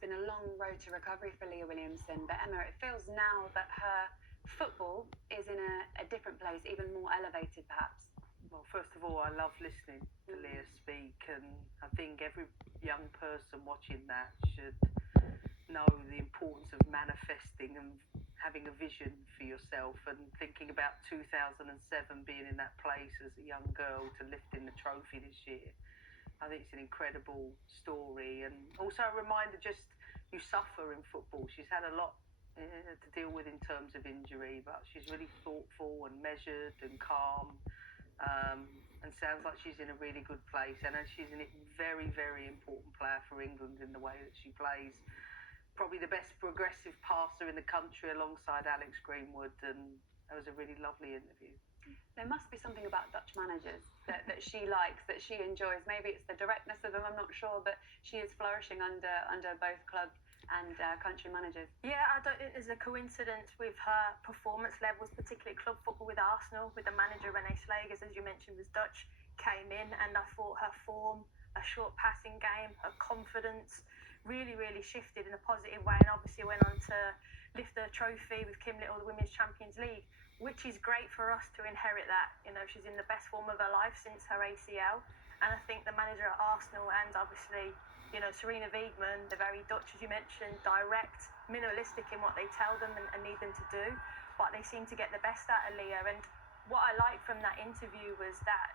been a long road to recovery for Leah Williamson, but Emma, it feels now that her football is in a different place, even more elevated perhaps. Well, first of all, I love listening to Leah speak, and I think every young person watching that should know the importance of manifesting and having a vision for yourself, and thinking about 2007 being in that place as a young girl to lifting the trophy this year. I think it's an incredible story, and also a reminder just you suffer in football. She's had a lot to deal with in terms of injury, but she's really thoughtful and measured and calm, and sounds like she's in a really good place. And she's a very, very important player for England in the way that she plays. Probably the best progressive passer in the country alongside Alex Greenwood, and it was a really lovely interview. There must be something about Dutch managers that she likes, that she enjoys. Maybe it's the directness of them, I'm not sure, but she is flourishing under both club and country managers. Yeah, I don't think there's a coincidence with her performance levels, particularly club football with Arsenal, with the manager René Slagers, as you mentioned, was Dutch, came in, and I thought her form, a short passing game, her confidence really, really shifted in a positive way, and obviously went on to lift the trophy with Kim Little, the Women's Champions League, which is great for us to inherit that. You know, she's in the best form of her life since her ACL, and I think the manager at Arsenal, and obviously, you know, Sarina Wiegman, they're very Dutch, as you mentioned, direct, minimalistic in what they tell them and need them to do, but they seem to get the best out of Leah. And what I liked from that interview was that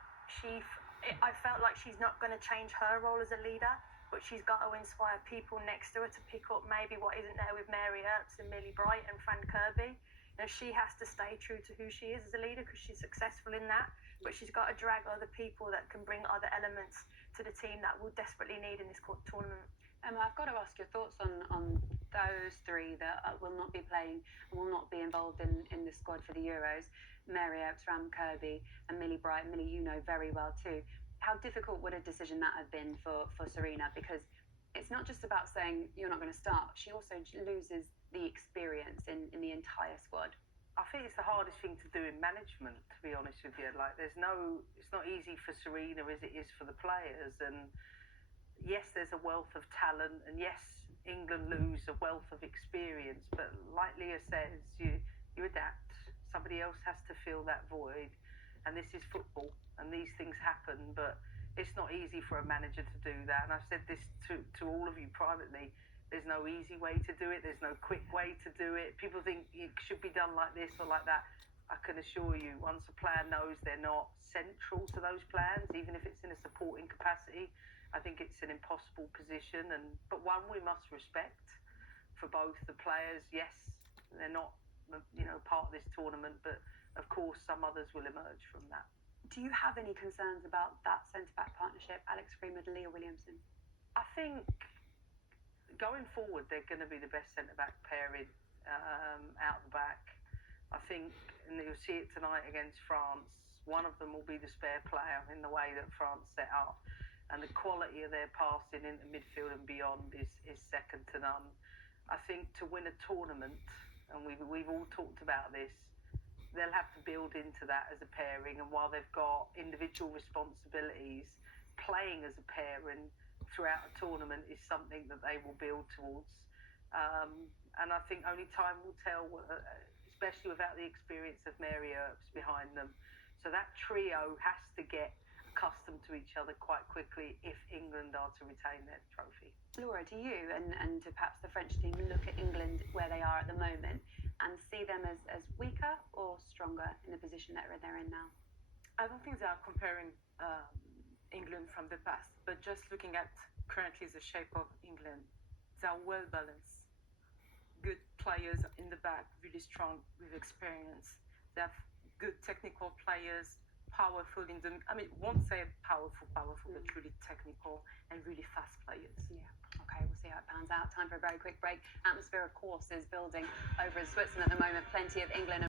I felt like she's not going to change her role as a leader, but she's got to inspire people next to her to pick up maybe what isn't there with Mary Earps and Millie Bright and Fran Kirby. You know, she has to stay true to who she is as a leader because she's successful in that, but she's got to drag other people that can bring other elements to the team that we'll desperately need in this tournament. Emma, I've got to ask your thoughts on those three that will not be playing and will not be involved in the squad for the Euros. Mary Earps, Fran Kirby and Millie Bright. Millie, you know very well too. How difficult would a decision that have been for Sarina? Because it's not just about saying you're not going to start. She also loses the experience in the entire squad. I think it's the hardest thing to do in management, to be honest with you. Like, it's not easy for Sarina as it is for the players. And yes, there's a wealth of talent, and yes, England lose a wealth of experience. But like Leah says, you adapt. Somebody else has to fill that void, and this is football, and these things happen. But it's not easy for a manager to do that. And I've said this to all of you privately. There's no easy way to do it. There's no quick way to do it. People think it should be done like this or like that. I can assure you, once a player knows they're not central to those plans, even if it's in a supporting capacity, I think it's an impossible position. But one we must respect for both the players. Yes, they're not, part of this tournament, but of course some others will emerge from that. Do you have any concerns about that centre-back partnership, Alex Greenwood and Leah Williamson? I think going forward, they're going to be the best centre-back pairing out the back. I think, and you'll see it tonight against France, one of them will be the spare player in the way that France set up. And the quality of their passing into midfield and beyond is second to none. I think to win a tournament, and we've all talked about this, they'll have to build into that as a pairing. And while they've got individual responsibilities, playing as a pairing throughout a tournament is something that they will build towards. And I think only time will tell, especially without the experience of Mary Earps behind them. So that trio has to get accustomed to each other quite quickly if England are to retain their trophy. Laura, do you and to perhaps the French team look at England where they are at the moment and see them as weaker or stronger in the position that they're in now? I don't think they are comparing England from the past, but just looking at currently the shape of England, they are well balanced. Good players in the back, really strong with experience. They have good technical players, powerful in the, won't say powerful, but really technical and really fast players. Yeah. Okay, we'll see how it pans out. Time for a very quick break. Atmosphere, of course, is building over in Switzerland at the moment. Plenty of England